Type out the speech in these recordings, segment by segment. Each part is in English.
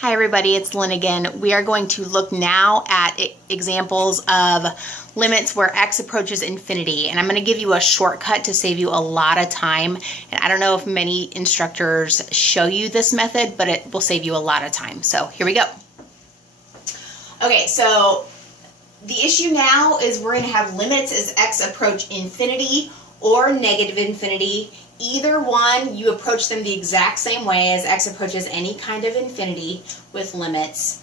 Hi everybody, it's Lynn again. We are going to look now at examples of limits where x approaches infinity, and I'm going to give you a shortcut to save you a lot of time. And I don't know if many instructors show you this method, but it will save you a lot of time. So here we go. Okay, so the issue now is we're going to have limits as x approach infinity or negative infinity. Either one, you approach them the exact same way as x approaches any kind of infinity with limits.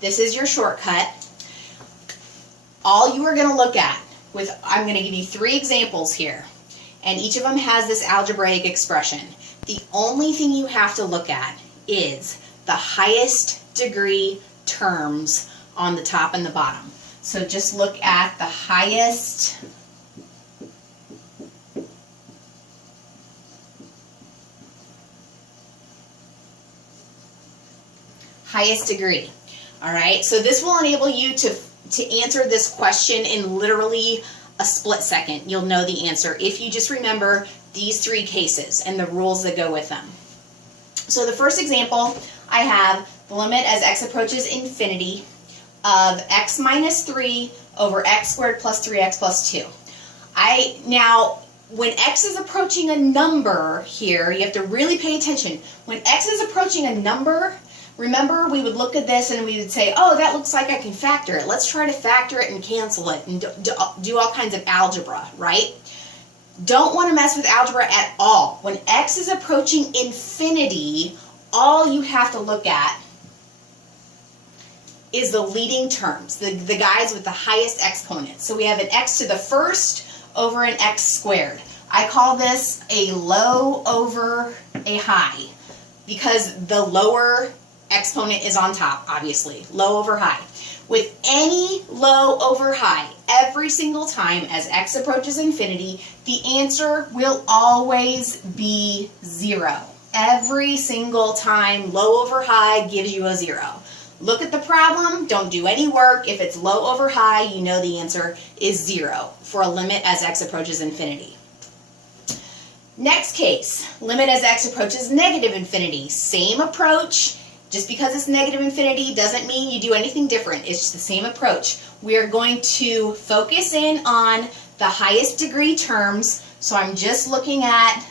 This is your shortcut. All you are going to look at I'm going to give you 3 examples here, and each of them has this algebraic expression. The only thing you have to look at is the highest degree terms on the top and the bottom. So just look at the highest degree. All right, so this will enable you to answer this question in literally a split second. You'll know the answer if you just remember these 3 cases and the rules that go with them. So the first example, I have the limit as x approaches infinity of x minus 3 over x squared plus 3x plus 2. Now, when x is approaching a number here, you have to really pay attention. When x is approaching a number, remember, we would look at this and we would say, oh, that looks like I can factor it. Let's try to factor it and cancel it and do all kinds of algebra, right? Don't want to mess with algebra at all. When x is approaching infinity, all you have to look at is the leading terms, the guys with the highest exponents. So we have an x to the first over an x squared. I call this a low over a high because the lower exponent is on top, obviously. Low over high. With any low over high, every single time as x approaches infinity, the answer will always be 0. Every single time low over high gives you a 0. Look at the problem, don't do any work. If it's low over high, you know the answer is 0 for a limit as x approaches infinity. Next case, limit as x approaches negative infinity. Same approach. Just because it's negative infinity doesn't mean you do anything different. It's just the same approach. We are going to focus in on the highest degree terms. So I'm just looking at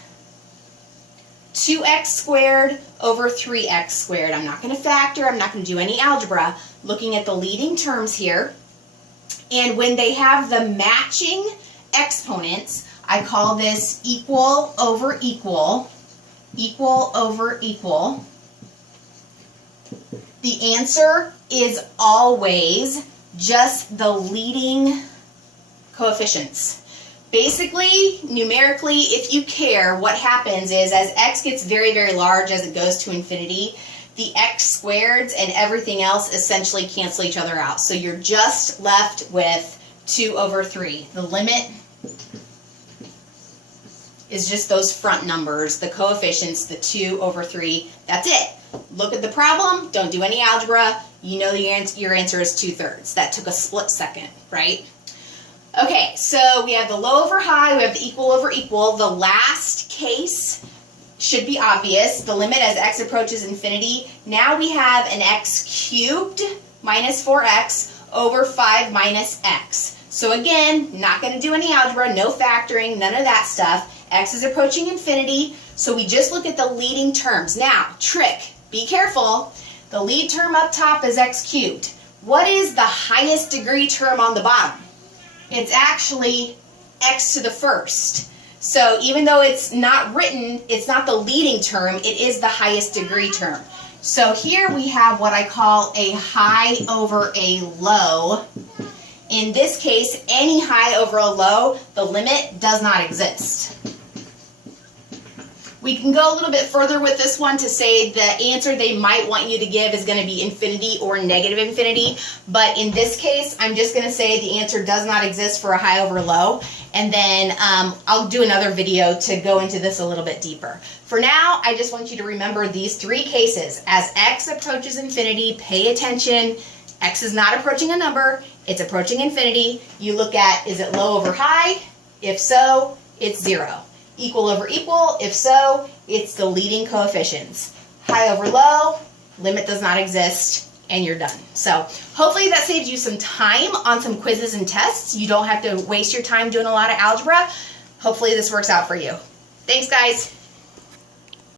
2x squared over 3x squared. I'm not going to factor. I'm not going to do any algebra. Looking at the leading terms here. And when they have the matching exponents, I call this equal over equal, equal over equal. The answer is always just the leading coefficients. Basically, numerically, if you care, what happens is as x gets very, very large as it goes to infinity, the x squareds and everything else essentially cancel each other out. So you're just left with 2 over 3. The limit is just those front numbers, the coefficients, the 2 over 3. That's it. Look at the problem, don't do any algebra, you know your answer is 2/3. That took a split second, right? Okay, so we have the low over high, we have the equal over equal. The last case should be obvious, the limit as x approaches infinity. Now we have an x cubed minus 4x over 5 minus x. So again, not going to do any algebra, no factoring, none of that stuff. X is approaching infinity, so we just look at the leading terms. Now, trick, be careful. The lead term up top is x cubed. What is the highest degree term on the bottom? It's actually x to the first. So even though it's not written, it's not the leading term, it is the highest degree term. So here we have what I call a high over a low. In this case, any high over a low, the limit does not exist. We can go a little bit further with this one to say the answer they might want you to give is going to be infinity or negative infinity, but in this case, I'm just going to say the answer does not exist for a high over low, and then I'll do another video to go into this a little bit deeper. For now, I just want you to remember these 3 cases. As x approaches infinity, pay attention. X is not approaching a number, it's approaching infinity. You look at, is it low over high? If so, it's 0. Equal over equal, if so, it's the leading coefficients. High over low, limit does not exist, and you're done. So hopefully that saved you some time on some quizzes and tests. You don't have to waste your time doing a lot of algebra. Hopefully this works out for you. Thanks, guys.